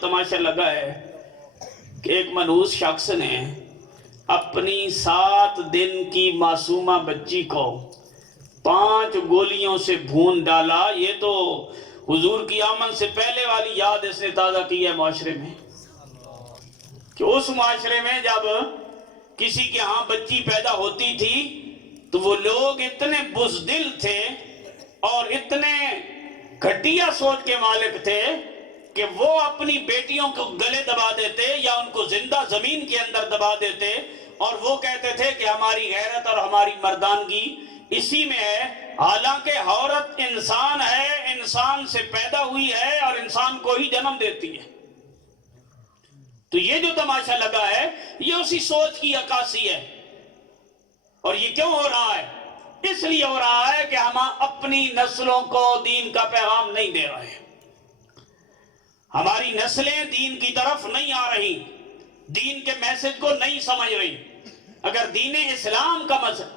تماشا لگا ہے کہ ایک منحوس شخص نے اپنی 7 دن کی معصومہ بچی کو 5 گولیوں سے بھون ڈالا۔ یہ تو حضور کی آمد سے پہلے والی یاد اس نے تازہ کی ہے معاشرے میں، کہ اس معاشرے میں جب کسی کے ہاں بچی پیدا ہوتی تھی تو وہ لوگ اتنے بزدل تھے اور اتنے گھٹیا سوچ کے مالک تھے کہ وہ اپنی بیٹیوں کو گلے دبا دیتے یا ان کو زندہ زمین کے اندر دبا دیتے، اور وہ کہتے تھے کہ ہماری غیرت اور ہماری مردانگی اسی میں ہے، حالانکہ عورت انسان ہے، انسان سے پیدا ہوئی ہے اور انسان کو ہی جنم دیتی ہے۔ تو یہ جو تماشا لگا ہے یہ اسی سوچ کی عکاسی ہے۔ اور یہ کیوں ہو رہا ہے؟ اس لیے ہو رہا ہے کہ ہم اپنی نسلوں کو دین کا پیغام نہیں دے رہے، ہماری نسلیں دین کی طرف نہیں آ رہی، دین کے میسج کو نہیں سمجھ رہی۔ اگر دین اسلام کا مسئلہ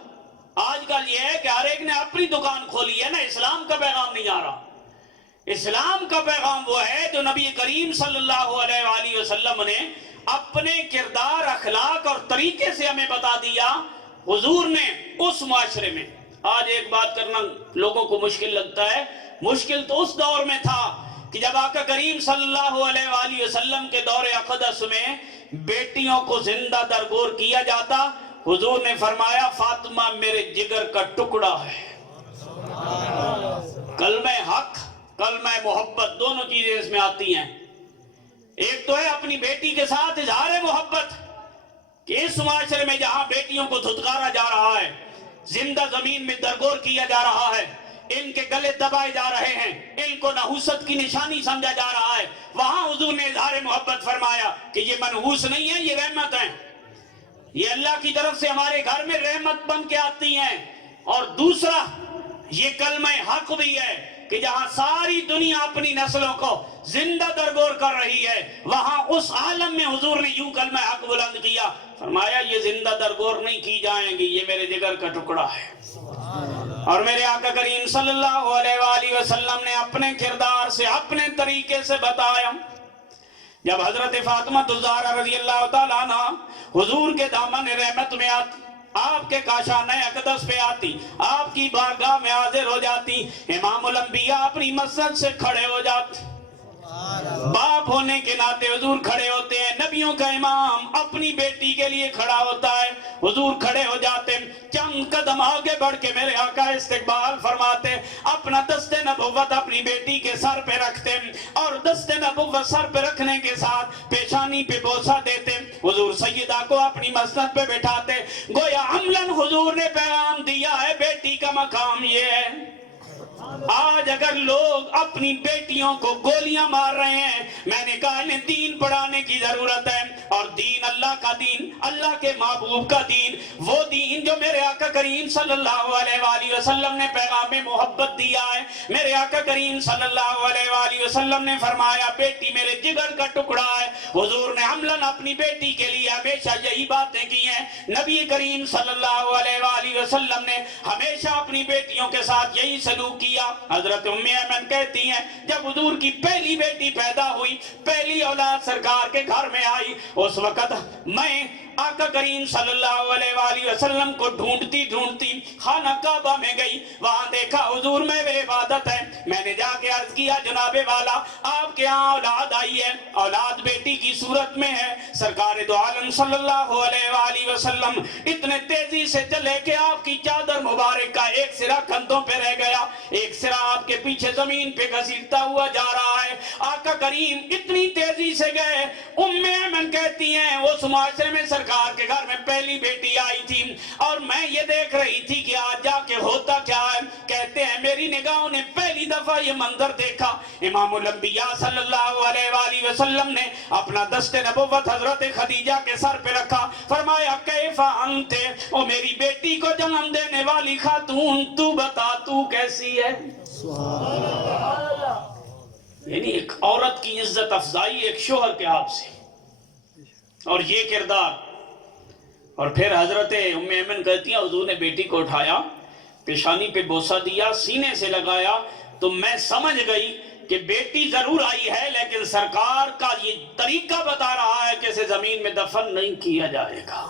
آج کل یہ ہے کہ ہر ایک نے اپنی دکان کھولی ہے نا، اسلام کا پیغام نہیں آ رہا۔ اسلام کا پیغام وہ ہے جو نبی کریم صلی اللہ علیہ وآلہ وسلم نے اپنے کردار، اخلاق اور طریقے سے ہمیں بتا دیا۔ حضور نے اس معاشرے میں، آج ایک بات کرنا لوگوں کو مشکل لگتا ہے، مشکل تو اس دور میں تھا کہ جب آقا کریم صلی اللہ علیہ وآلہ وسلم کے دور اقدس میں بیٹیوں کو زندہ درگور کیا جاتا، حضور نے فرمایا فاطمہ میرے جگر کا ٹکڑا ہے۔ کلمہ حق، کلمہ محبت، دونوں چیزیں اس میں آتی ہیں۔ ایک تو ہے اپنی بیٹی کے ساتھ اظہار محبت کہ اس معاشرے میں جہاں بیٹیوں کو دھتکارا جا رہا ہے، زندہ زمین میں درگور کیا جا رہا ہے، ان کے گلے دبائے جا رہے ہیں، ان کو نحوست کی نشانی سمجھا جا رہا ہے، وہاں حضور نے اظہار محبت فرمایا کہ یہ منحوس نہیں ہے، یہ رحمت ہے، یہ اللہ کی طرف سے ہمارے گھر میں رحمت بن کے آتی ہیں۔ اور دوسرا یہ کلمہ حق بھی ہے کہ جہاں ساری دنیا اپنی نسلوں کو زندہ درگور کر رہی ہے، وہاں اس عالم میں حضور نے یوں کلمہ حق بلند کیا، فرمایا یہ زندہ درگور نہیں کی جائیں گی، یہ میرے جگر کا ٹکڑا ہے۔ اور میرے آقا کریم صلی اللہ علیہ وآلہ وسلم نے اپنے کردار سے، اپنے طریقے سے بتایا۔ جب حضرت فاطمہ الزہرا رضی اللہ تعالیٰ عنہ حضور کے دامن رحمت میں آتی، آپ کے کاشانہ اقدس پہ آتی، آپ کی بارگاہ میں حاضر ہو جاتی، امام الانبیاء اپنی مسجد سے کھڑے ہو جاتے، باپ ہونے کے ناطے حضور کھڑے ہوتے ہیں، نبیوں کا امام اپنی بیٹی کے لیے کھڑا ہوتا ہے، حضور کھڑے ہو جاتے، چند قدم آگے بڑھ کے میرے آقا استقبال فرماتے، اپنا دست نبوت اپنی بیٹی کے سر پہ رکھتے، اور دست نبوت سر پہ رکھنے کے ساتھ پیشانی پہ بوسہ دیتے، حضور سیدہ کو اپنی مسند پہ بٹھاتے، گویا عملاً حضور نے پیغام دیا ہے بیٹی کا مقام یہ ہے۔ آج اگر لوگ اپنی بیٹیوں کو گولیاں مار رہے ہیں، میں نے کہا انہیں دین پڑھانے کی ضرورت ہے، اور دین اللہ کا دین، اللہ کے محبوب کا دین، وہ دین جو میرے آقا کریم صلی اللہ علیہ وآلہ وسلم نے پیغام محبت دیا ہے۔ میرے آقا کریم صلی اللہ علیہ وآلہ وسلم نے فرمایا بیٹی میرے جگر کا ٹکڑا ہے۔ حضور نے عملاً اپنی بیٹی کے لیے ہمیشہ یہی باتیں کی ہیں۔ نبی کریم صلی اللہ علیہ وآلہ وسلم نے ہمیشہ اپنی بیٹیوں کے ساتھ یہی سلوک کیا۔ حضرت ام ایمن کہتی ہیں جب حضور کی پہلی بیٹی پیدا ہوئی، پہلی اولاد سرکار کے گھر میں آئی، اس وقت میں آقا کریم صلی اللہ علیہ وآلہ وسلم کو ڈھونڈتی ڈھونڈتی خانہ کعبہ میں گئی، وہاں دیکھا حضور میں عبادت ہے، میں نے جا کے عرض کیا جناب والا آپ کے ہاں اولاد آئی ہے، اولاد بیٹی کی صورت میں ہے۔ سرکار دو عالم صلی اللہ علیہ وآلہ وسلم اتنے تیزی سے چلے کہ آپ کی چادر مبارک کا ایک سرا کندھوں پہ رہ گیا، ایک سرا آپ کے پیچھے زمین پہ گھسیٹتا ہوا جا رہا ہے۔ آقا کریم اتنی تیزی سے گئے، ام ایمن کہتی ہیں اس معاشرے میں سرکار کے گھر میں پہلی بیٹی آئی تھی اور میں یہ دیکھ رہی تھی کہ آج جا کے ہوتا کیا ہے۔ کہتے ہیں میری نگاہوں نے پہلی دفعہ یہ منظر دیکھا، امام الانبیاء صلی اللہ علیہ وآلہ وسلم نے اپنا دست نبوت حضرت خدیجہ کے سر پہ رکھا، فرمایا کیف انت، او میری بیٹی کو جنم دینے والی خاتون تو بتا تو کیسی ہے۔ یعنی ایک عورت کی عزت افزائی ایک شوہر کے ہاتھ سے، اور یہ کردار۔ اور پھر حضرت ام ایمن کہتی ہیں حضور نے بیٹی کو اٹھایا، پیشانی پہ بوسہ دیا، سینے سے لگایا، تو میں سمجھ گئی کہ بیٹی ضرور آئی ہے لیکن سرکار کا یہ طریقہ بتا رہا ہے کہ اسے زمین میں دفن نہیں کیا جائے گا.